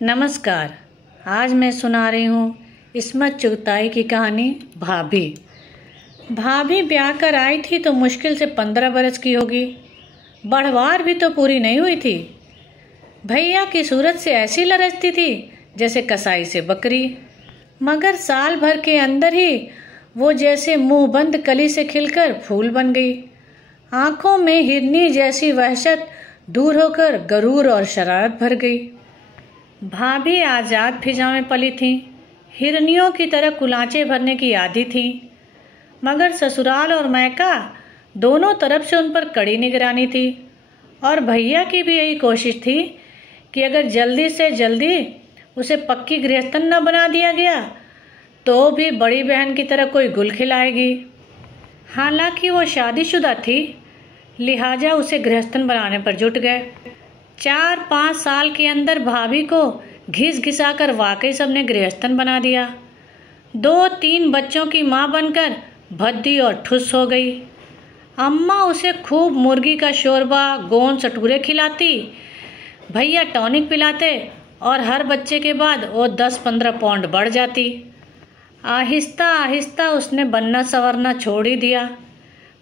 नमस्कार। आज मैं सुना रही हूँ इस्मत चुगताई की कहानी भाभी। भाभी ब्याह कर आई थी तो मुश्किल से 15 बरस की होगी। बढ़वार भी तो पूरी नहीं हुई थी। भैया की सूरत से ऐसी लरजती थी जैसे कसाई से बकरी, मगर साल भर के अंदर ही वो जैसे मुंह बंद कली से खिलकर फूल बन गई। आंखों में हिरनी जैसी वहशत दूर होकर गरूर और शरारत भर गई। भाभी आज़ाद फिजा में पली थी, हिरनियों की तरह कुलांचे भरने की आदी थी, मगर ससुराल और मैका दोनों तरफ से उन पर कड़ी निगरानी थी। और भैया की भी यही कोशिश थी कि अगर जल्दी से जल्दी उसे पक्की गृहस्थन न बना दिया गया तो भी बड़ी बहन की तरह कोई गुल खिलाएगी। हालांकि वो शादीशुदा थी, लिहाजा उसे गृहस्थन बनाने पर जुट गए। 4-5 साल के अंदर भाभी को घिस घिसा कर वाकई सबने गृहस्थन बना दिया। 2-3 बच्चों की माँ बनकर भद्दी और ठुस हो गई। अम्मा उसे खूब मुर्गी का शोरबा, गोंद सटूरे खिलाती, भैया टॉनिक पिलाते और हर बच्चे के बाद वो 10-15 पाउंड बढ़ जाती। आहिस्ता आहिस्ता उसने बनना संवरना छोड़ ही दिया।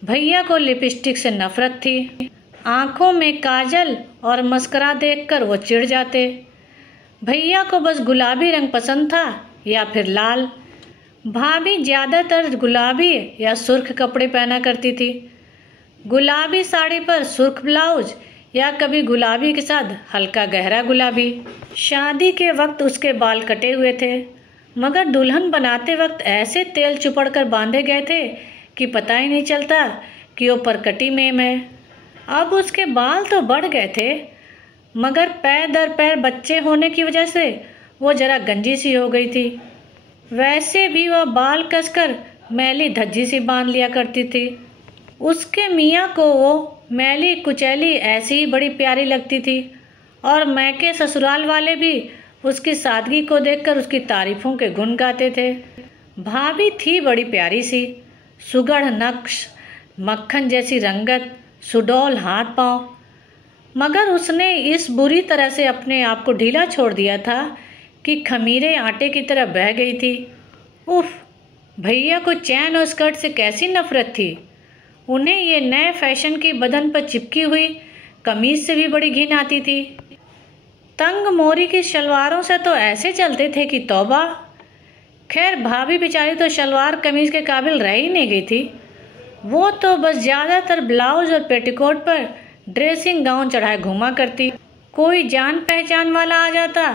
भैया को लिपस्टिक से नफरत थी। आंखों में काजल और मस्करा देखकर वो चिढ़ जाते। भैया को बस गुलाबी रंग पसंद था या फिर लाल। भाभी ज़्यादातर गुलाबी या सुर्ख कपड़े पहना करती थी। गुलाबी साड़ी पर सुर्ख ब्लाउज या कभी गुलाबी के साथ हल्का गहरा गुलाबी। शादी के वक्त उसके बाल कटे हुए थे, मगर दुल्हन बनाते वक्त ऐसे तेल चुपड़ कर बांधे गए थे कि पता ही नहीं चलता कि वो परकटी मेम है। अब उसके बाल तो बढ़ गए थे, मगर पैर दर पैर बच्चे होने की वजह से वो जरा गंजी सी हो गई थी। वैसे भी वह बाल कसकर मैली धज्जी सी बांध लिया करती थी। उसके मियाँ को वो मैली कुचैली ऐसी ही बड़ी प्यारी लगती थी, और मैके ससुराल वाले भी उसकी सादगी को देखकर उसकी तारीफों के गुण गाते थे। भाभी थी बड़ी प्यारी सी, सुगढ़ नक्श, मक्खन जैसी रंगत, सुडौल हाथ पांव, मगर उसने इस बुरी तरह से अपने आप को ढीला छोड़ दिया था कि खमीरे आटे की तरह बह गई थी। उफ, भैया को चैन और स्कर्ट से कैसी नफरत थी। उन्हें ये नए फैशन की बदन पर चिपकी हुई कमीज से भी बड़ी घिन आती थी। तंग मोरी की शलवारों से तो ऐसे चलते थे कि तौबा। खैर, भाभी बेचारी तो शलवार कमीज के काबिल रह ही नहीं गई थी। वो तो बस ज़्यादातर ब्लाउज और पेटीकोट पर ड्रेसिंग गाउन चढ़ाए घूमा करती। कोई जान पहचान वाला आ जाता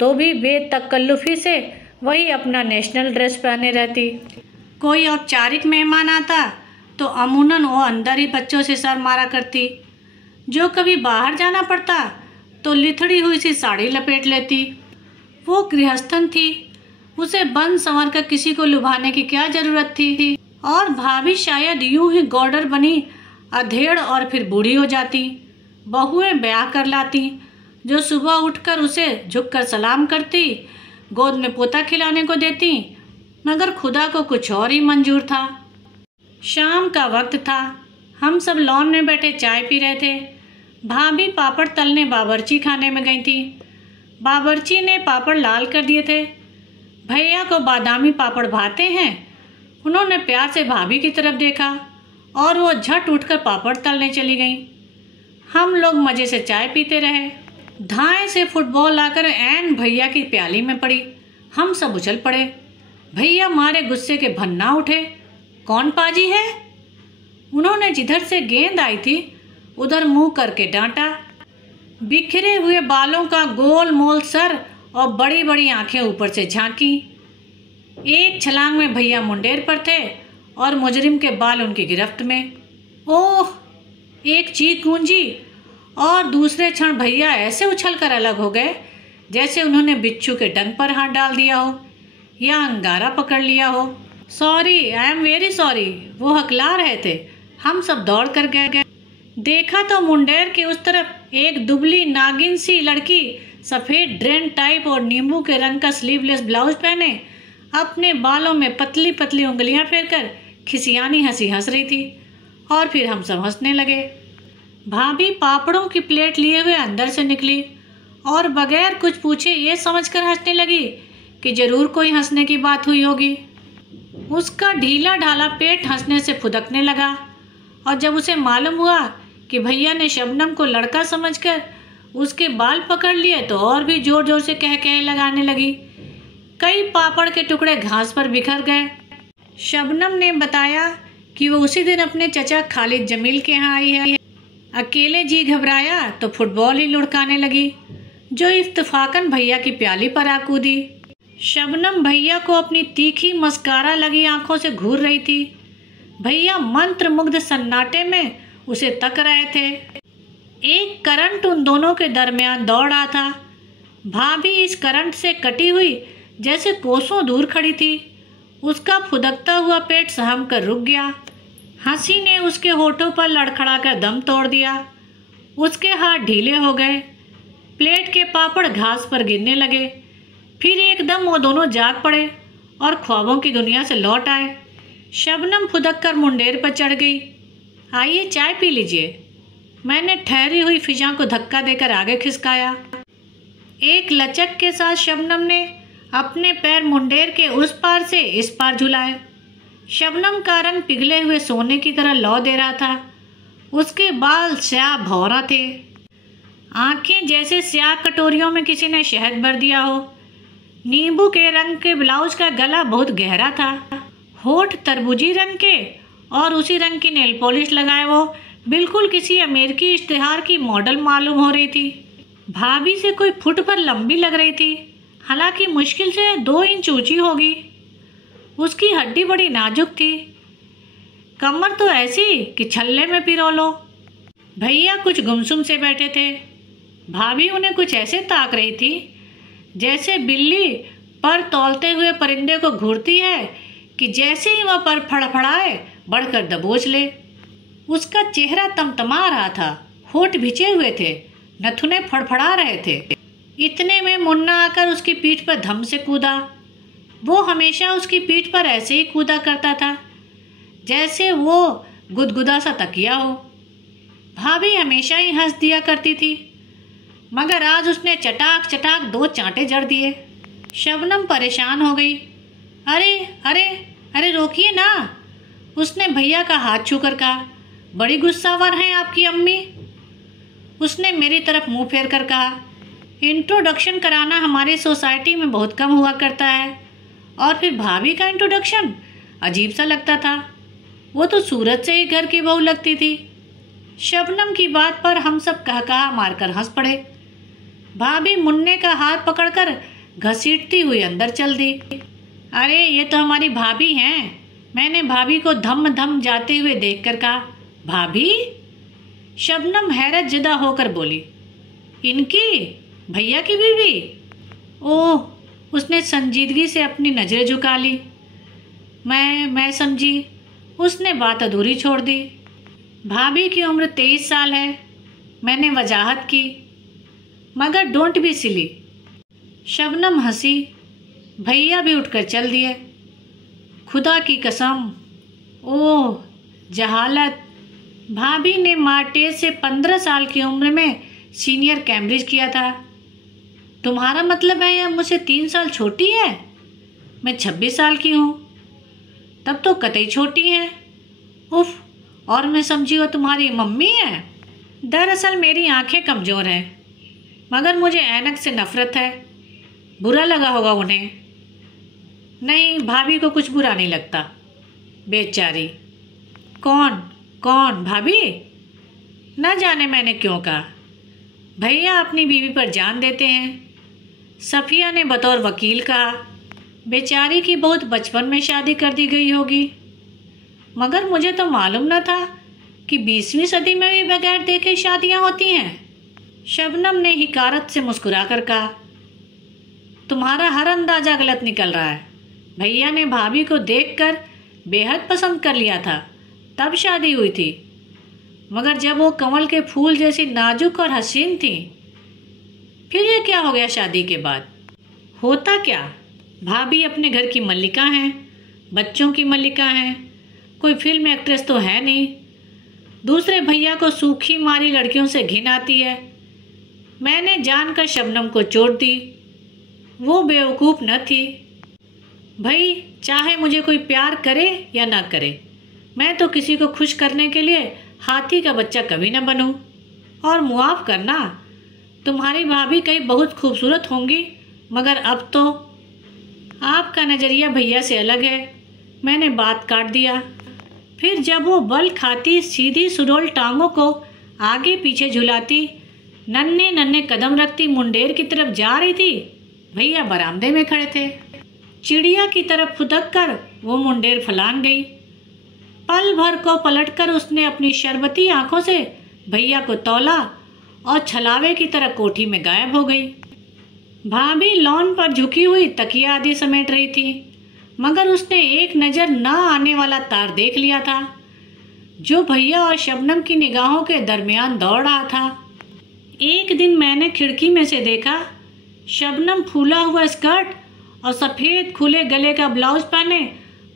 तो भी बेतकल्लुफी से वही अपना नेशनल ड्रेस पहने रहती। कोई औपचारिक मेहमान आता तो अमूनन वो अंदर ही बच्चों से सर मारा करती। जो कभी बाहर जाना पड़ता तो लिथड़ी हुई सी साड़ी लपेट लेती। वो गृहस्थन थी, उसे बन संवर कर किसी को लुभाने की क्या जरूरत थी। और भाभी शायद यूं ही गॉर्डर बनी अधेड़ और फिर बूढ़ी हो जाती। बहुएं ब्याह कर लाती जो सुबह उठकर उसे झुककर सलाम करती, गोद में पोता खिलाने को देती, मगर खुदा को कुछ और ही मंजूर था। शाम का वक्त था, हम सब लॉन में बैठे चाय पी रहे थे। भाभी पापड़ तलने बावर्ची खाने में गई थी। बावर्ची ने पापड़ लाल कर दिए थे। भैया को बादामी पापड़ भाते हैं। उन्होंने प्यार से भाभी की तरफ देखा और वो झट उठकर पापड़ तलने चली गईं। हम लोग मज़े से चाय पीते रहे। धाएं से फुटबॉल आकर ऐन भैया की प्याली में पड़ी। हम सब उछल पड़े। भैया मारे गुस्से के भन्ना उठे। कौन पाजी है? उन्होंने जिधर से गेंद आई थी उधर मुंह करके डांटा। बिखरे हुए बालों का गोल मोल सर और बड़ी बड़ी आंखें ऊपर से झांकी। एक छलांग में भैया मुंडेर पर थे और मुजरिम के बाल उनकी गिरफ्त में। ओह! एक चीख गूंजी और दूसरे क्षण भैया ऐसे उछलकर अलग हो गए जैसे उन्होंने बिच्छू के डंक पर हाथ डाल दिया हो या अंगारा पकड़ लिया हो। Sorry, I am very sorry, वो हकला रहे थे। हम सब दौड़ कर गए। देखा तो मुंडेर के उस तरफ एक दुबली नागिन सी लड़की सफ़ेद ड्रेन टाइप और नींबू के रंग का स्लीवलेस ब्लाउज पहने अपने बालों में पतली पतली उंगलियां फेरकर खिसियानी हंसी हंस रही थी। और फिर हम सब हंसने लगे। भाभी पापड़ों की प्लेट लिए हुए अंदर से निकली और बगैर कुछ पूछे ये समझकर हंसने लगी कि जरूर कोई हंसने की बात हुई होगी। उसका ढीला ढाला पेट हंसने से फुदकने लगा और जब उसे मालूम हुआ कि भैया ने शबनम को लड़का समझकर उसके बाल पकड़ लिए तो और भी जोर जोर से कह लगाने लगी। कई पापड़ के टुकड़े घास पर बिखर गए। शबनम ने बताया कि वो उसी दिन अपने चचा खालिद जमील के यहाँ आई है। अकेले जी घबराया तो फुटबॉल ही लुढ़काने लगी जो इत्तफाकन भैया की प्याली पर आ कूदी। शबनम भैया को अपनी तीखी मस्कारा लगी आंखों से घूर रही थी। भैया मंत्र मुग्ध सन्नाटे में उसे तक रहे थे। एक करंट उन दोनों के दरमियान दौड़ रहा था। भाभी इस करंट से कटी हुई जैसे कोसों दूर खड़ी थी। उसका फुदकता हुआ पेट सहम कर रुक गया। हंसी ने उसके होठों पर लड़खड़ाकर दम तोड़ दिया। उसके हाथ ढीले हो गए। प्लेट के पापड़ घास पर गिरने लगे। फिर एकदम वो दोनों जाग पड़े और ख्वाबों की दुनिया से लौट आए। शबनम फुदक कर मुंडेर पर चढ़ गई। आइए चाय पी लीजिए। मैंने ठहरी हुई फिजा को धक्का देकर आगे खिसकाया। एक लचक के साथ शबनम ने अपने पैर मुंडेर के उस पार से इस पार झुलाए। शबनम का रंग पिघले हुए सोने की तरह लौ दे रहा था। उसके बाल स्याह भौरा थे। आंखें जैसे स्याह कटोरियों में किसी ने शहद भर दिया हो। नींबू के रंग के ब्लाउज का गला बहुत गहरा था। होठ तरबूजी रंग के और उसी रंग की नेल पॉलिश लगाए वो बिल्कुल किसी अमेरिकी इश्तिहार की मॉडल मालूम हो रही थी। भाभी से कोई फुट पर लंबी लग रही थी, हालांकि मुश्किल से 2 इंच ऊंची होगी। उसकी हड्डी बड़ी नाजुक थी। कमर तो ऐसी कि छल्ले में पिरो लो। भैया कुछ गुमसुम से बैठे थे। भाभी उन्हें कुछ ऐसे ताक रही थी जैसे बिल्ली पर तौलते हुए परिंदे को घूरती है कि जैसे ही वह पर फड़फड़ाए बढ़कर दबोच ले। उसका चेहरा तमतमा रहा था। होठ भिजे हुए थे, नथुने फड़फड़ा रहे थे। इतने में मुन्ना आकर उसकी पीठ पर धम से कूदा। वो हमेशा उसकी पीठ पर ऐसे ही कूदा करता था जैसे वो गुदगुदा सा तकिया हो। भाभी हमेशा ही हंस दिया करती थी, मगर आज उसने चटाक चटाक 2 चांटे जड़ दिए। शबनम परेशान हो गई। अरे अरे अरे रोकिए ना, उसने भैया का हाथ छूकर कहा। बड़ी गुस्सावर हैं आपकी अम्मी। उसने मेरी तरफ मुंह फेर कर कहा। इंट्रोडक्शन कराना हमारी सोसाइटी में बहुत कम हुआ करता है और फिर भाभी का इंट्रोडक्शन अजीब सा लगता था। वो तो सूरत से ही घर की बहू लगती थी। शबनम की बात पर हम सब कहकहा मारकर हंस पड़े। भाभी मुन्ने का हाथ पकड़कर घसीटती हुई अंदर चल दी। अरे ये तो हमारी भाभी हैं। मैंने भाभी को धम धम जाते हुए देखकर कहा। भाभी? शबनम हैरत ज़दा होकर बोली। इनकी भैया की बीवी? ओह, उसने संजीदगी से अपनी नज़रें झुका ली। मैं समझी। उसने बात अधूरी छोड़ दी। भाभी की उम्र 23 साल है। मैंने वजाहत की, मगर डोंट बी सिली। शबनम हंसी। भैया भी उठकर चल दिए। खुदा की कसम, ओह जहालत। भाभी ने मार्टेज से 15 साल की उम्र में सीनियर कैम्ब्रिज किया था। तुम्हारा मतलब है यह मुझसे 3 साल छोटी है? मैं 26 साल की हूँ। तब तो कतई छोटी है। उफ, और मैं समझी वो तुम्हारी मम्मी है। दरअसल मेरी आंखें कमज़ोर हैं, मगर मुझे ऐनक से नफरत है। बुरा लगा होगा उन्हें। नहीं, भाभी को कुछ बुरा नहीं लगता, बेचारी। कौन कौन भाभी? न जाने मैंने क्यों कहा। भैया अपनी बीवी पर जान देते हैं। सफ़िया ने बतौर वकील कहा। बेचारी की बहुत बचपन में शादी कर दी गई होगी, मगर मुझे तो मालूम न था कि 20वीं सदी में भी बगैर देखे शादियां होती हैं। शबनम ने हिकारत से मुस्कुरा कर कहा। तुम्हारा हर अंदाज़ा गलत निकल रहा है। भैया ने भाभी को देखकर बेहद पसंद कर लिया था, तब शादी हुई थी। मगर जब वो कमल के फूल जैसी नाजुक और हसीन थी, फिर ये क्या हो गया शादी के बाद? होता क्या, भाभी अपने घर की मल्लिका हैं, बच्चों की मल्लिका हैं, कोई फिल्म एक्ट्रेस तो है नहीं। दूसरे भैया को सूखी मारी लड़कियों से घिन आती है। मैंने जानकर शबनम को चोट दी। वो बेवकूफ़ न थी। भाई, चाहे मुझे कोई प्यार करे या ना करे, मैं तो किसी को खुश करने के लिए हाथी का बच्चा कभी न बनूं। और मुआफ़ करना, तुम्हारी भाभी कहीं बहुत खूबसूरत होंगी, मगर अब तो आपका नज़रिया भैया से अलग है। मैंने बात काट दिया। फिर जब वो बल खाती सीधी सुडौल टांगों को आगे पीछे झुलाती, नन्हे नन्हे कदम रखती मुंडेर की तरफ जा रही थी, भैया बरामदे में खड़े थे। चिड़िया की तरफ फुदक कर वो मुंडेर फलांग गई। पल भर को पलटकर उसने अपनी शरबती आंखों से भैया को तौला और छलावे की तरह कोठी में गायब हो गई। भाभी लॉन पर झुकी हुई तकिया आदि समेट रही थी, मगर उसने एक नज़र न आने वाला तार देख लिया था, जो भैया और शबनम की निगाहों के दरमियान दौड़ रहा था। एक दिन मैंने खिड़की में से देखा, शबनम फूला हुआ स्कर्ट और सफ़ेद खुले गले का ब्लाउज पहने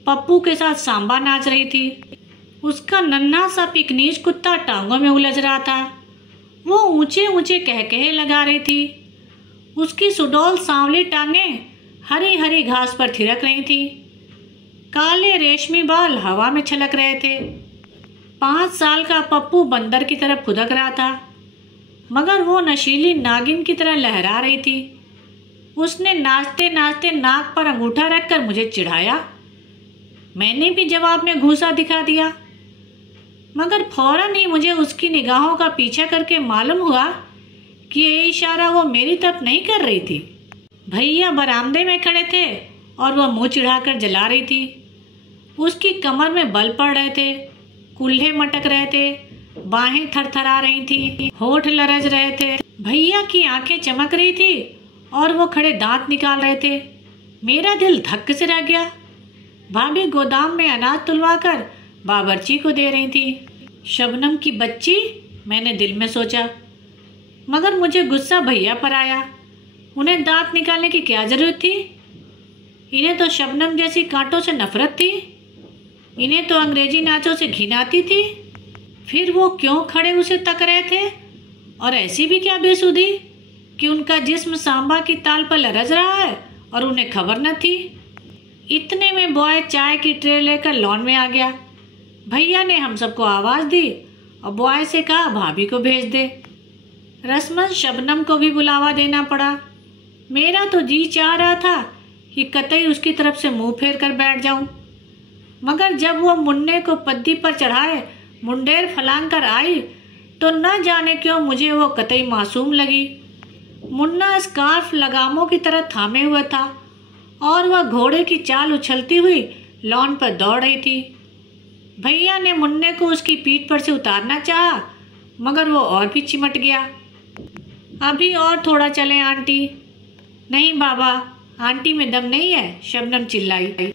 पप्पू के साथ सांबा नाच रही थी। उसका नन्हा सा पिकनीज कुत्ता टांगों में उलझ रहा था। वो ऊंचे ऊंचे कहकहे लगा रही थी। उसकी सुडौल सांवली टांगें हरी हरी घास पर थिरक रही थी। काले रेशमी बाल हवा में छलक रहे थे। 5 साल का पप्पू बंदर की तरफ फुदक रहा था, मगर वो नशीली नागिन की तरह लहरा रही थी। उसने नाचते नाचते नाक पर अंगूठा रखकर मुझे चिढ़ाया। मैंने भी जवाब में घूंसा दिखा दिया, मगर फौरन ही मुझे उसकी निगाहों का पीछा करके मालूम हुआ कि ये इशारा वो मेरी तरफ नहीं कर रही थी। भैया बरामदे में खड़े थे और वह मुंह चिढ़ाकर जला रही थी। उसकी कमर में बल पड़ रहे थे, कुल्हे मटक रहे थे, बाहें थरथरा रही थी, होठ लरज रहे थे। भैया की आंखें चमक रही थी और वो खड़े दांत निकाल रहे थे। मेरा दिल धक्क से रह गया। भाभी गोदाम में अनाज तुलवाकर बावर्ची को दे रही थी। शबनम की बच्ची, मैंने दिल में सोचा, मगर मुझे गुस्सा भैया पर आया। उन्हें दांत निकालने की क्या जरूरत थी? इन्हें तो शबनम जैसी कांटों से नफरत थी। इन्हें तो अंग्रेजी नाचों से घिन आती थी। फिर वो क्यों खड़े उसे तक रहे थे? और ऐसी भी क्या बेसुधी कि उनका जिस्म सांबा की ताल पर लरज रहा है और उन्हें खबर न थी। इतने में बॉय चाय की ट्रे लेकर लॉन में आ गया। भैया ने हम सबको आवाज़ दी और बॉय से कहा भाभी को भेज दे। रस्मन शबनम को भी बुलावा देना पड़ा। मेरा तो जी चाह रहा था कि कतई उसकी तरफ से मुंह फेर कर बैठ जाऊं, मगर जब वह मुन्ने को पद्दी पर चढ़ाए मुंडेर फलांग कर आई तो न जाने क्यों मुझे वो कतई मासूम लगी। मुन्ना स्कार्फ लगामों की तरह थामे हुआ था और वह घोड़े की चाल उछलती हुई लॉन पर दौड़ रही थी। भैया ने मुन्ने को उसकी पीठ पर से उतारना चाहा, मगर वो और भी चिमट गया। अभी और थोड़ा चलें आंटी। नहीं बाबा, आंटी में दम नहीं है, शबनम चिल्लाई।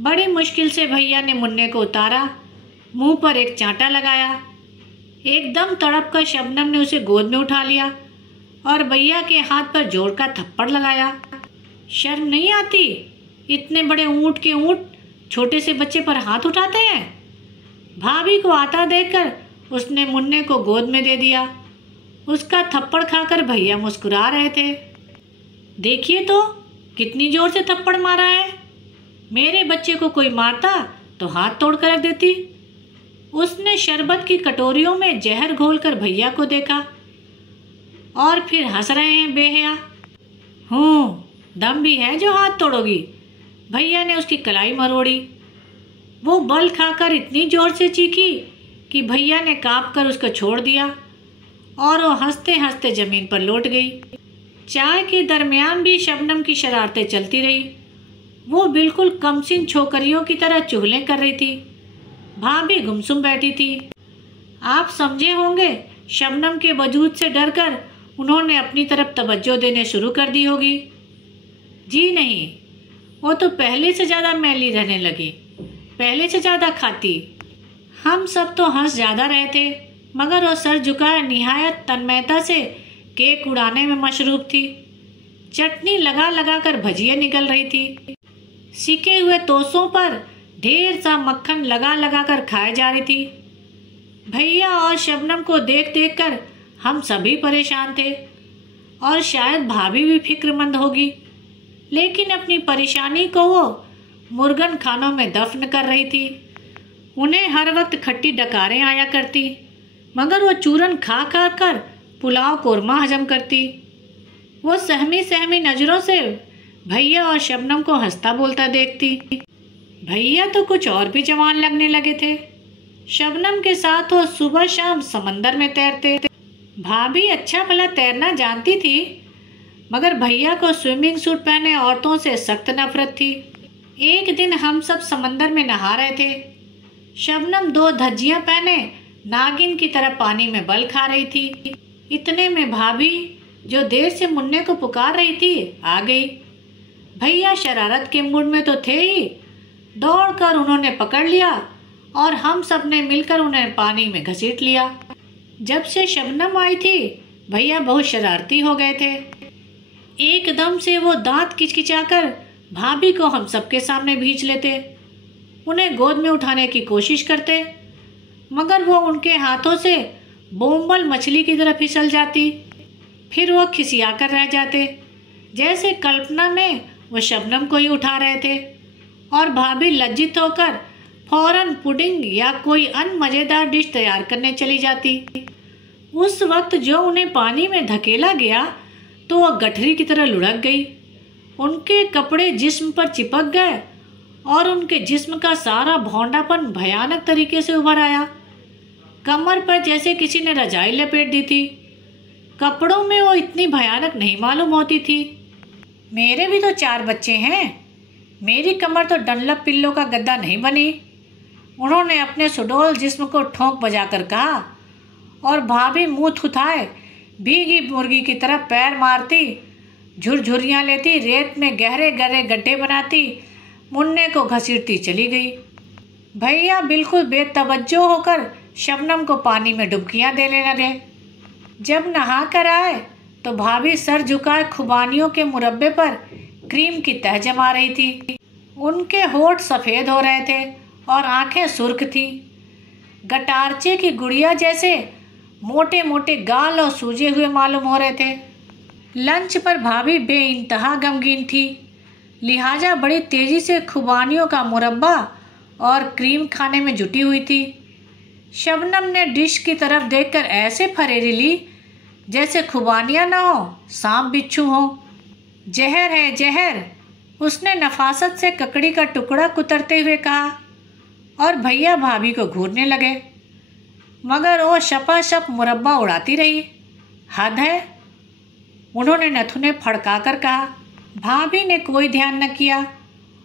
बड़ी मुश्किल से भैया ने मुन्ने को उतारा, मुंह पर एक चांटा लगाया। एकदम तड़प कर शबनम ने उसे गोद में उठा लिया और भैया के हाथ पर जोर का थप्पड़ लगाया। शर्म नहीं आती? इतने बड़े ऊंट के ऊंट छोटे से बच्चे पर हाथ उठाते हैं। भाभी को आता देखकर उसने मुन्ने को गोद में दे दिया। उसका थप्पड़ खाकर भैया मुस्कुरा रहे थे। देखिए तो कितनी जोर से थप्पड़ मारा है। मेरे बच्चे को कोई मारता तो हाथ तोड़ कर रख देती। उसने शरबत की कटोरियों में जहर घोलकर भैया को देखा और फिर हंस रहे हैं बेहया। दम भी है जो हाथ तोड़ोगी। भैया ने उसकी कलाई मरोड़ी। वो बल खाकर इतनी जोर से चीखी कि भैया ने कांप कर उसको छोड़ दिया और वो हंसते हंसते जमीन पर लौट गई। चाय के दरमियान भी शबनम की शरारतें चलती रही। वो बिल्कुल कमसिन छोकरियों की तरह चुगलें कर रही थी। भाभी गुमसुम बैठी थी। आप समझे होंगे शबनम के वजूद से डरकर उन्होंने अपनी तरफ तवज्जो देने शुरू कर दी होगी। जी नहीं, वो तो पहले से ज़्यादा मैली रहने लगी, पहले से ज़्यादा खाती। हम सब तो हंस ज़्यादा रहे थे, मगर वो सर झुकाए निहायत तन्मयता से केक उड़ाने में मशरूफ थी। चटनी लगा लगा कर भजिया निकल रही थी। सिके हुए तोसों पर ढेर सा मक्खन लगा लगा कर खाए जा रही थी। भैया और शबनम को देख देख कर हम सभी परेशान थे। और शायद भाभी भी फिक्रमंद होगी, लेकिन अपनी परेशानी को वो मुर्गन खानों में दफन कर रही थी। उन्हें हर वक्त खट्टी डकारें आया करती, मगर वो चूरन खा खा कर पुलाव कोरमा हजम करती। वो सहमी सहमी नज़रों से भैया और शबनम को हंसता बोलता देखती। भैया तो कुछ और भी जवान लगने लगे थे। शबनम के साथ वो सुबह शाम समंदर में तैरते। भाभी अच्छा भला तैरना जानती थी, मगर भैया को स्विमिंग सूट पहने औरतों से सख्त नफरत थी। एक दिन हम सब समंदर में नहा रहे थे। शबनम 2 धज्जियां पहने नागिन की तरह पानी में बल खा रही थी। इतने में भाभी, जो देर से मुन्ने को पुकार रही थी, आ गई। भैया शरारत के मूड में तो थे ही। दौड़कर उन्होंने पकड़ लिया और हम सब ने मिलकर उन्हें पानी में घसीट लिया। जब से शबनम आई थी, भैया बहुत शरारती हो गए थे। एकदम से वो दांत किचकिचाकर भाभी को हम सबके सामने भींच लेते, उन्हें गोद में उठाने की कोशिश करते, मगर वो उनके हाथों से बोंबल मछली की तरह फिसल जाती। फिर वो खिसियाकर रह जाते, जैसे कल्पना में वो शबनम को ही उठा रहे थे, और भाभी लज्जित होकर फौरन पुडिंग या कोई अन्य मज़ेदार डिश तैयार करने चली जाती। उस वक्त जो उन्हें पानी में धकेला गया तो वह गठरी की तरह लुढ़क गई। उनके कपड़े जिस्म पर चिपक गए और उनके जिस्म का सारा भौंडापन भयानक तरीके से उभर आया। कमर पर जैसे किसी ने रजाई लपेट दी थी। कपड़ों में वो इतनी भयानक नहीं मालूम होती थी। मेरे भी तो 4 बच्चे हैं, मेरी कमर तो डनलप पिल्लों का गद्दा नहीं बनी, उन्होंने अपने सुडौल जिस्म को ठोंक बजाकर कहा। और भाभी मुंह थुथाए भीगी मुर्गी की तरह पैर मारती, झुरझुरियाँ लेती, रेत में गहरे गहरे गड्ढे बनाती, मुन्ने को घसीटती चली गई। भैया बिल्कुल बेतवज्जो होकर शबनम को पानी में डुबकियाँ देने लगे। जब नहा कर आए तो भाभी सर झुकाए खुबानियों के मुरब्बे पर क्रीम की तह जमा रही थी। उनके होठ सफ़ेद हो रहे थे और आंखें सुर्ख थीं। गटारचे की गुड़िया जैसे मोटे मोटे गाल और सूजे हुए मालूम हो रहे थे। लंच पर भाभी बेइंतहा गमगीन थी, लिहाजा बड़ी तेज़ी से खुबानियों का मुरब्बा और क्रीम खाने में जुटी हुई थी। शबनम ने डिश की तरफ देखकर ऐसे फरेरी ली जैसे खुबानियाँ ना हो, सांप बिच्छू हो। जहर है जहर, उसने नफासत से ककड़ी का टुकड़ा कुतरते हुए कहा, और भैया भाभी को घूरने लगे, मगर वो शपाशप मुरब्बा उड़ाती रही। हद है, उन्होंने नथुने फड़का कर कहा। भाभी ने कोई ध्यान न किया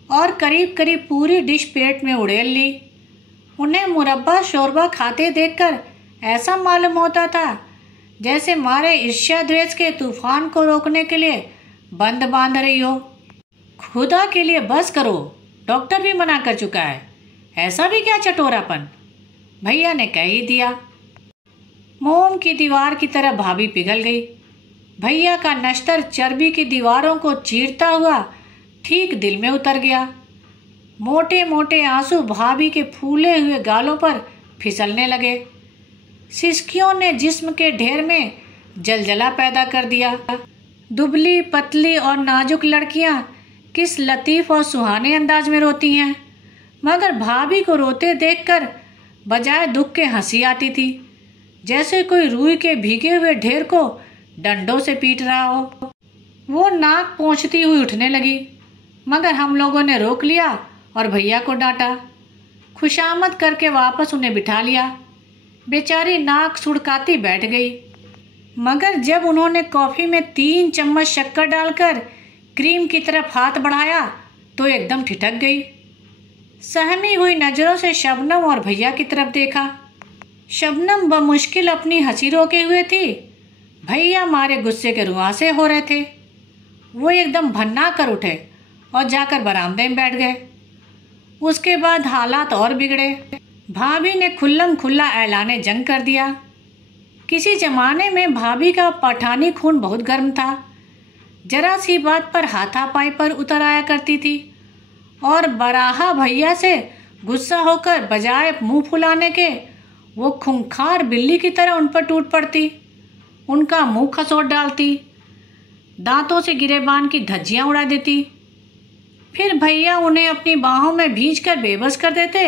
और करीब करीब पूरी डिश पेट में उड़ेल ली। उन्हें मुरब्बा शोरबा खाते देखकर ऐसा मालूम होता था जैसे मारे ईर्ष्या द्वेष के तूफान को रोकने के लिए बंद बांध रही हो। खुदा के लिए बस करो, डॉक्टर भी मना कर चुका है, ऐसा भी क्या चटोरापन, भैया ने कह ही दिया। मोम की दीवार की तरह भाभी पिघल गई। भैया का नश्तर चर्बी की दीवारों को चीरता हुआ ठीक दिल में उतर गया। मोटे मोटे आंसू भाभी के फूले हुए गालों पर फिसलने लगे। सिसकियों ने जिस्म के ढेर में जलजला पैदा कर दिया। दुबली पतली और नाजुक लड़कियां किस लतीफ़ और सुहाने अंदाज में रोती हैं, मगर भाभी को रोते देखकर बजाय दुख के हंसी आती थी, जैसे कोई रूई के भीगे हुए ढेर को डंडों से पीट रहा हो। वो नाक पोंछती हुई उठने लगी, मगर हम लोगों ने रोक लिया और भैया को डांटा। खुशामद करके वापस उन्हें बिठा लिया। बेचारी नाक सुड़काती बैठ गई, मगर जब उन्होंने कॉफ़ी में 3 चम्मच शक्कर डालकर क्रीम की तरफ हाथ बढ़ाया तो एकदम ठिठक गई। सहमी हुई नज़रों से शबनम और भैया की तरफ देखा। शबनम बमुश्किल अपनी हंसी रोके हुए थी, भैया मारे गुस्से के रुआंसे हो रहे थे। वो एकदम भन्ना कर उठे और जाकर बरामदे में बैठ गए। उसके बाद हालात और बिगड़े। भाभी ने खुल्लम खुल्ला ऐलाने जंग कर दिया। किसी जमाने में भाभी का पठानी खून बहुत गर्म था, जरा सी बात पर हाथापाई पर उतर आया करती थी, और बराहा भैया से गुस्सा होकर बजाय मुंह फुलाने के वो खूंखार बिल्ली की तरह उन पर टूट पड़ती, उनका मुंह खसोट डालती, दांतों से गिरेबान की धज्जियां उड़ा देती। फिर भैया उन्हें अपनी बाहों में भींचकर बेबस कर देते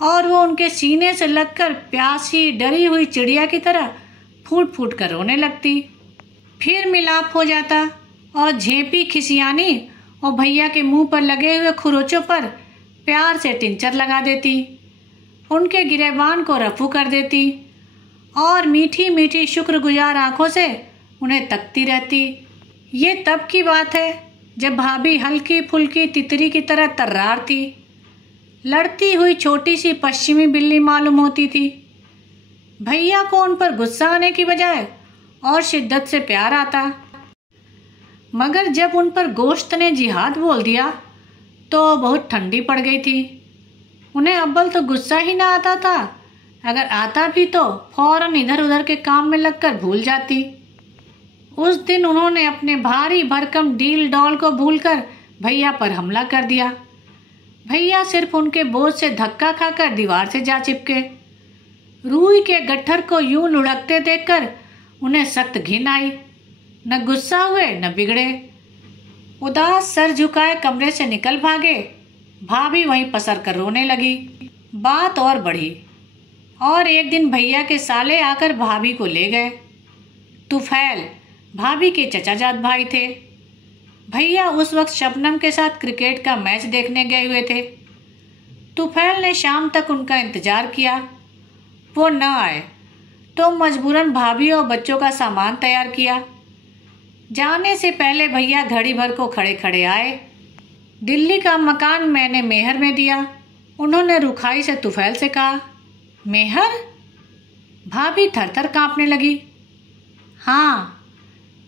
और वो उनके सीने से लगकर प्यासी डरी हुई चिड़िया की तरह फूट फूट कर रोने लगती। फिर मिलाप हो जाता और झेपी खिसियानी और भैया के मुंह पर लगे हुए खुरोचों पर प्यार से टिंचर लगा देती, उनके गिरेबान को रफू कर देती और मीठी मीठी शुक्रगुजार आंखों से उन्हें तकती रहती। ये तब की बात है जब भाभी हल्की फुल्की तितरी की तरह तर्रार थी, लड़ती हुई छोटी सी पश्चिमी बिल्ली मालूम होती थी। भैया को उन पर गुस्सा आने की बजाय और शिद्दत से प्यार आता, मगर जब उन पर गोश्त ने जिहाद बोल दिया तो बहुत ठंडी पड़ गई थी। उन्हें अव्वल तो गुस्सा ही ना आता था, अगर आता भी तो फौरन इधर उधर के काम में लगकर भूल जाती। उस दिन उन्होंने अपने भारी भरकम डील डॉल को भूलकर भैया पर हमला कर दिया। भैया सिर्फ उनके बोझ से धक्का खाकर दीवार से जा चिपके। रूई के गट्ठर को यूं लुढ़कते देखकर उन्हें सख्त घिन आई। न गुस्सा हुए न बिगड़े, उदास सर झुकाए कमरे से निकल भागे। भाभी वहीं पसर कर रोने लगी। बात और बढ़ी और एक दिन भैया के साले आकर भाभी को ले गए। तुफैल भाभी के चचाजाद भाई थे। भैया उस वक्त शबनम के साथ क्रिकेट का मैच देखने गए हुए थे। तुफैल ने शाम तक उनका इंतजार किया, वो न आए तो मजबूरन भाभी और बच्चों का सामान तैयार किया। जाने से पहले भैया घड़ी भर को खड़े खड़े आए। दिल्ली का मकान मैंने मेहर में दिया। उन्होंने रुखाई से तुफैल से कहा, मेहर? भाभी थर थर कांपने लगी। हाँ,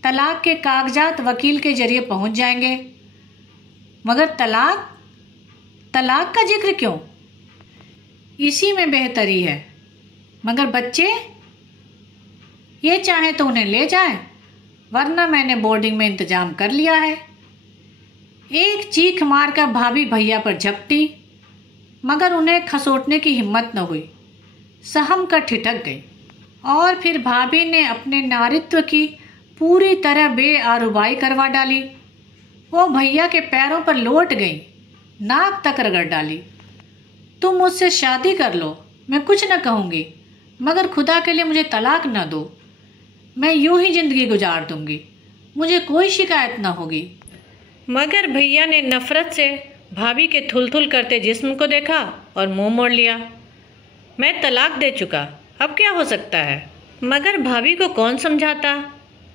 तलाक के कागजात वकील के जरिए पहुंच जाएंगे। मगर तलाक का जिक्र क्यों? इसी में बेहतरी है। मगर बच्चे? ये चाहे तो उन्हें ले जाएं, वरना मैंने बोर्डिंग में इंतजाम कर लिया है। एक चीख मारकर भाभी भैया पर झपटी, मगर उन्हें खसोटने की हिम्मत न हुई। सहम कर ठिठक गई और फिर भाभी ने अपने नारित्व की पूरी तरह बेआरुबाई करवा डाली। वो भैया के पैरों पर लौट गई, नाक तक रगड़ डाली। तुम मुझसे शादी कर लो, मैं कुछ न कहूँगी, मगर खुदा के लिए मुझे तलाक न दो। मैं यूं ही जिंदगी गुजार दूंगी, मुझे कोई शिकायत न होगी। मगर भैया ने नफरत से भाभी के थुल-थुल करते जिस्म को देखा और मुंह मोड़ लिया। मैं तलाक दे चुका, अब क्या हो सकता है? मगर भाभी को कौन समझाता?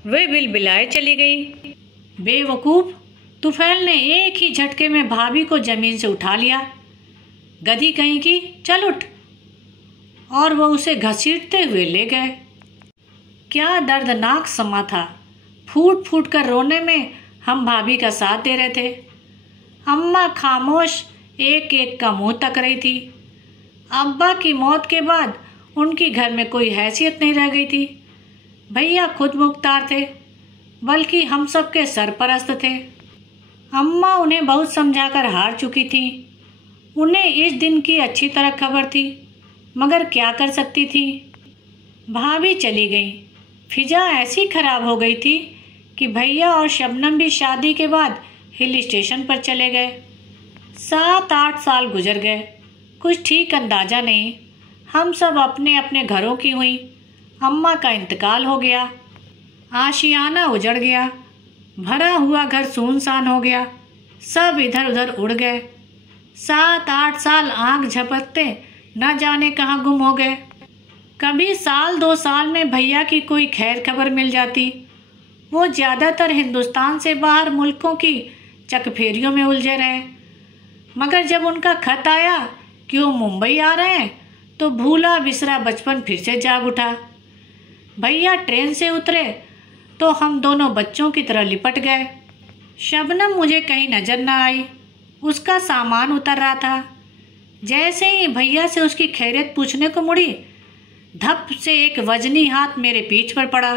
वे बिलबिलाए चली गई। बेवकूफ! तुफैल ने एक ही झटके में भाभी को जमीन से उठा लिया। गधी कहीं की, चल उठ! और वह उसे घसीटते हुए ले गए। क्या दर्दनाक समा था। फूट फूट कर रोने में हम भाभी का साथ दे रहे थे। अम्मा खामोश एक एक का मुंह तक रही थी। अब्बा की मौत के बाद उनकी घर में कोई हैसियत नहीं रह गई थी। भैया खुद मुख्तार थे, बल्कि हम सब के सरपरस्त थे। अम्मा उन्हें बहुत समझाकर हार चुकी थी। उन्हें इस दिन की अच्छी तरह खबर थी, मगर क्या कर सकती थी। भाभी चली गई। फिजा ऐसी खराब हो गई थी कि भैया और शबनम भी शादी के बाद हिल स्टेशन पर चले गए। 7-8 साल गुजर गए, कुछ ठीक अंदाजा नहीं। हम सब अपने अपने घरों की हुई। अम्मा का इंतकाल हो गया, आशियाना उजड़ गया, भरा हुआ घर सुनसान हो गया, सब इधर उधर उड़ गए। 7-8 साल आंख झपकते न जाने कहाँ गुम हो गए। कभी 1-2 साल में भैया की कोई खैर खबर मिल जाती। वो ज़्यादातर हिंदुस्तान से बाहर मुल्कों की चकफेरियों में उलझे रहे। मगर जब उनका खत आया कि वो मुंबई आ रहे हैं, तो भूला बिसरा बचपन फिर से जाग उठा। भैया ट्रेन से उतरे तो हम दोनों बच्चों की तरह लिपट गए। शबनम मुझे कहीं नजर न आई। उसका सामान उतर रहा था। जैसे ही भैया से उसकी खैरियत पूछने को मुड़ी, धप से एक वजनी हाथ मेरे पीठ पर पड़ा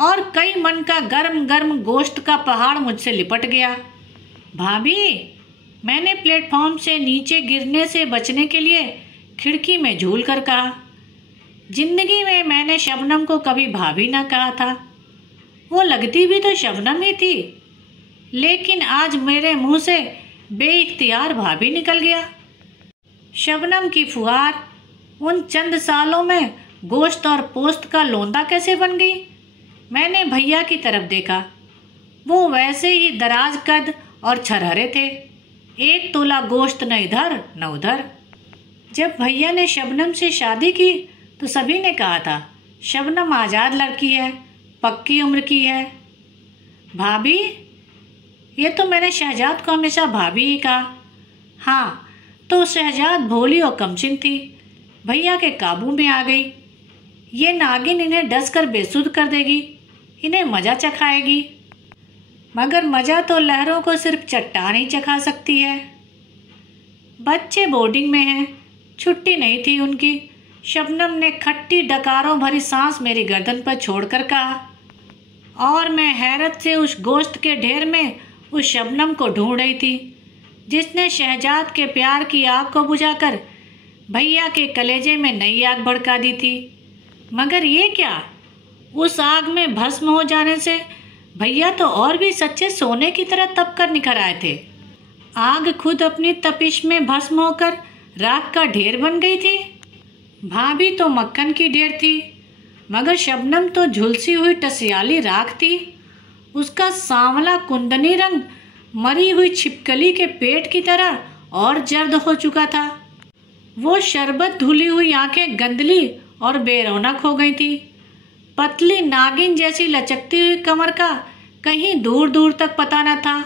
और कई मन का गर्म गर्म गोश्त का पहाड़ मुझसे लिपट गया। भाभी! मैंने प्लेटफॉर्म से नीचे गिरने से बचने के लिए खिड़की में झूल कर कहा। जिंदगी में मैंने शबनम को कभी भाभी ना कहा था। वो लगती भी तो शबनम ही थी, लेकिन आज मेरे मुंह से बेइख्तियार भाभी निकल गया। शबनम की फुहार उन चंद सालों में गोश्त और पोस्त का लोंदा कैसे बन गई? मैंने भैया की तरफ देखा। वो वैसे ही दराज कद और छरहरे थे, 1 तोला गोश्त न इधर न उधर। जब भैया ने शबनम से शादी की तो सभी ने कहा था शबनम आज़ाद लड़की है, पक्की उम्र की है। भाभी, ये तो मैंने शहजाद को हमेशा भाभी ही कहा। हाँ, तो शहजाद भोली और कमसिन थी, भैया के काबू में आ गई। ये नागिन इन्हें डस कर बेसुध कर देगी, इन्हें मजा चखाएगी। मगर मजा तो लहरों को सिर्फ चट्टान ही चखा सकती है। बच्चे बोर्डिंग में हैं, छुट्टी नहीं थी उनकी। शबनम ने खट्टी डकारों भरी सांस मेरी गर्दन पर छोड़कर कहा, और मैं हैरत से उस गोश्त के ढेर में उस शबनम को ढूंढ रही थी जिसने शहजाद के प्यार की आग को बुझाकर भैया के कलेजे में नई आग भड़का दी थी। मगर ये क्या, उस आग में भस्म हो जाने से भैया तो और भी सच्चे सोने की तरह तप कर निखर आए थे। आग खुद अपनी तपिश में भस्म होकर राख का ढेर बन गई थी। भाभी तो मक्खन की ढेर थी, मगर शबनम तो झुलसी हुई टसियाली राख थी। उसका सांवला कुंदनी रंग मरी हुई छिपकली के पेट की तरह और जर्द हो चुका था। वो शरबत धुली हुई आंखें गंदली और बेरौनक हो गई थी। पतली नागिन जैसी लचकती हुई कमर का कहीं दूर दूर तक पता न था।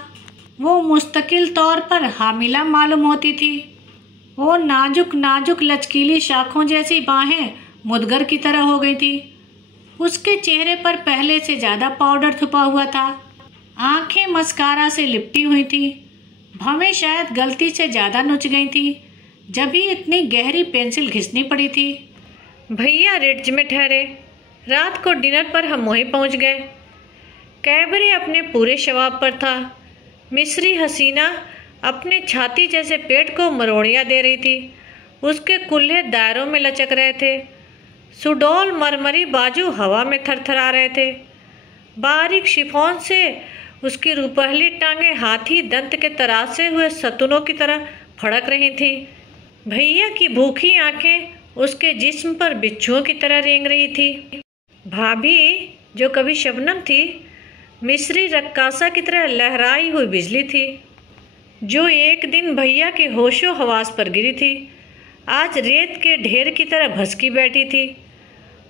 वो मुस्तकिल तौर पर हामिला मालूम होती थी। वो नाजुक नाजुक लचकीली शाखों जैसी बाहें मुदगर की तरह हो गई थी। उसके चेहरे पर पहले से ज्यादा पाउडर छुपा हुआ था। आंखें मस्कारा से लिपटी हुई थी। भवें शायद गलती से ज्यादा नुच गई थी, जब ही इतनी गहरी पेंसिल घिसनी पड़ी थी। भैया रिड्ज में ठहरे। रात को डिनर पर हम वहीं पहुंच गए। कैबरे अपने पूरे शवाब पर था। मिस्री हसीना अपने छाती जैसे पेट को मरोड़ियाँ दे रही थी। उसके कुल्हे दायरों में लचक रहे थे। सुडौल मरमरी बाजू हवा में थरथरा रहे थे। बारीक शिफॉन से उसकी रुपहली टांगें हाथी दंत के तरासे हुए सतुनों की तरह फड़क रही थीं। भैया की भूखी आंखें उसके जिस्म पर बिच्छुओं की तरह रेंग रही थी। भाभी, जो कभी शबनम थी, मिस्री रक्कासा की तरह लहराई हुई बिजली थी, जो एक दिन भैया के होशो हवास पर गिरी थी, आज रेत के ढेर की तरह भसकी बैठी थी।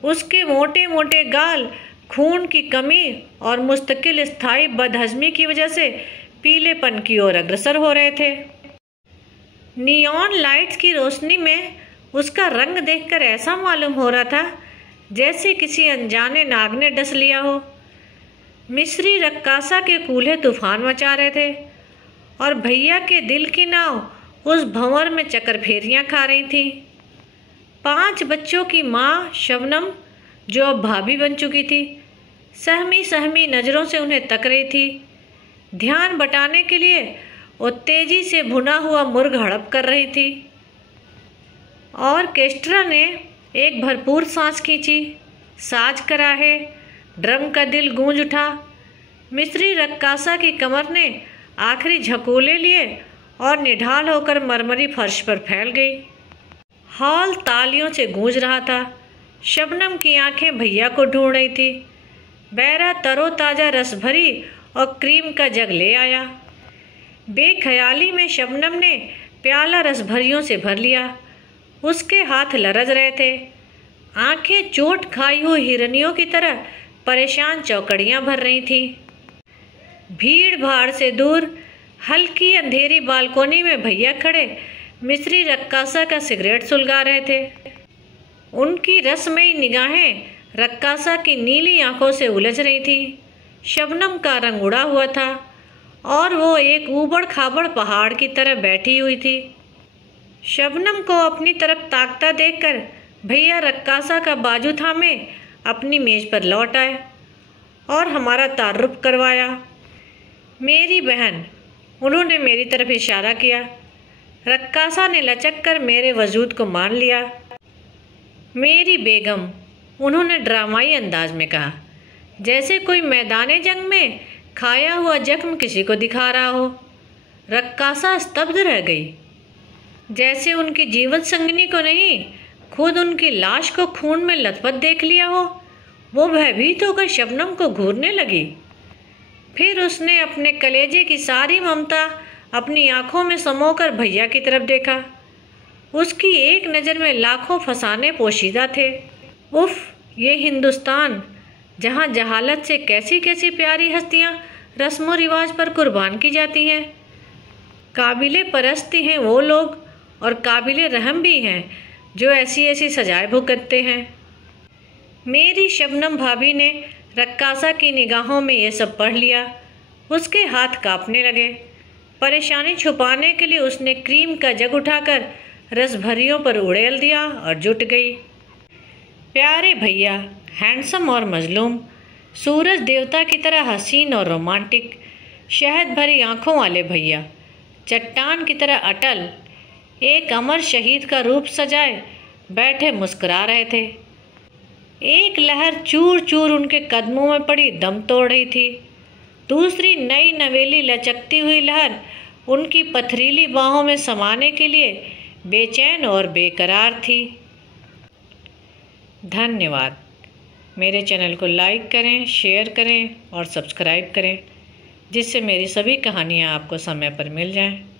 उसके मोटे मोटे गाल खून की कमी और मुस्तकिल स्थायी बदहजमी की वजह से पीलेपन की ओर अग्रसर हो रहे थे। नियॉन लाइट्स की रोशनी में उसका रंग देखकर ऐसा मालूम हो रहा था जैसे किसी अनजाने नाग ने डस लिया हो। मिस्री रक्कासा के कूल्हे तूफान मचा रहे थे और भैया के दिल की नाव उस भंवर में चक्कर फेरियां खा रही थी। 5 बच्चों की माँ शबनम, जो अब भाभी बन चुकी थी, सहमी सहमी नज़रों से उन्हें तक रही थी। ध्यान बटाने के लिए वो तेजी से भुना हुआ मुर्ग हड़प कर रही थी। ऑर्केस्ट्रा ने एक भरपूर सांस खींची। साज कराहे, ड्रम का दिल गूंज उठा। मिस्री रक्कासा की कमर ने आखिरी झकोले लिए और निढाल होकर मरमरी फर्श पर फैल गई। हॉल तालियों से गूंज रहा था। शबनम की आंखें भैया को ढूंढ रही थी। बैरा तरोताज़ा रस भरी और क्रीम का जग ले आया। बेख्याली में शबनम ने प्याला रस भरियों से भर लिया। उसके हाथ लरज रहे थे। आंखें चोट खाई हुई हिरनियों की तरह परेशान चौकड़ियां भर रही थीं। भीड़ भाड़ से दूर हल्की अंधेरी बालकोनी में भैया खड़े मिस्री रक्कासा का सिगरेट सुलगा रहे थे। उनकी रसमयी निगाहें रक्कासा की नीली आंखों से उलझ रही थी। शबनम का रंग उड़ा हुआ था और वो एक ऊबड़ खाबड़ पहाड़ की तरह बैठी हुई थी। शबनम को अपनी तरफ ताकता देखकर भैया रक्कासा का बाजू थामे अपनी मेज पर लौट आए और हमारा तारुफ करवाया। मेरी बहन, उन्होंने मेरी तरफ इशारा किया। रक्कासा ने लचक कर मेरे वजूद को मान लिया। मेरी बेगम, उन्होंने ड्रामाई अंदाज में कहा। जैसे कोई मैदाने जंग में खाया हुआ जख्म किसी को दिखा रहा हो। रक्कासा स्तब्ध रह गई, जैसे उनकी जीवन संगिनी को नहीं, खुद उनकी लाश को खून में लथपथ देख लिया हो। वो भयभीत होकर शबनम को घूरने लगी। फिर उसने अपने कलेजे की सारी ममता अपनी आंखों में समोकर भैया की तरफ देखा। उसकी एक नज़र में लाखों फसाने पोशीदा थे। उफ, ये हिंदुस्तान जहाँ जहालत से कैसी कैसी प्यारी हस्तियाँ रस्मों रिवाज पर कुर्बान की जाती हैं। काबिले परस्ती हैं वो लोग, और काबिले रहम भी हैं जो ऐसी ऐसी सजाएं भुगतते हैं। मेरी शबनम भाभी ने रक्कासा की निगाहों में ये सब पढ़ लिया। उसके हाथ कांपने लगे। परेशानी छुपाने के लिए उसने क्रीम का जग उठाकर रसभरियों पर उड़ेल दिया और जुट गई। प्यारे भैया, हैंडसम और मजलूम, सूरज देवता की तरह हसीन और रोमांटिक, शहद भरी आंखों वाले भैया, चट्टान की तरह अटल, एक अमर शहीद का रूप सजाए बैठे मुस्कुरा रहे थे। एक लहर चूर चूर उनके कदमों में पड़ी दम तोड़ रही थी। दूसरी नई नवेली लचकती हुई लहर उनकी पथरीली बाहों में समाने के लिए बेचैन और बेकरार थी। धन्यवाद। मेरे चैनल को लाइक करें, शेयर करें और सब्सक्राइब करें, जिससे मेरी सभी कहानियाँ आपको समय पर मिल जाएं।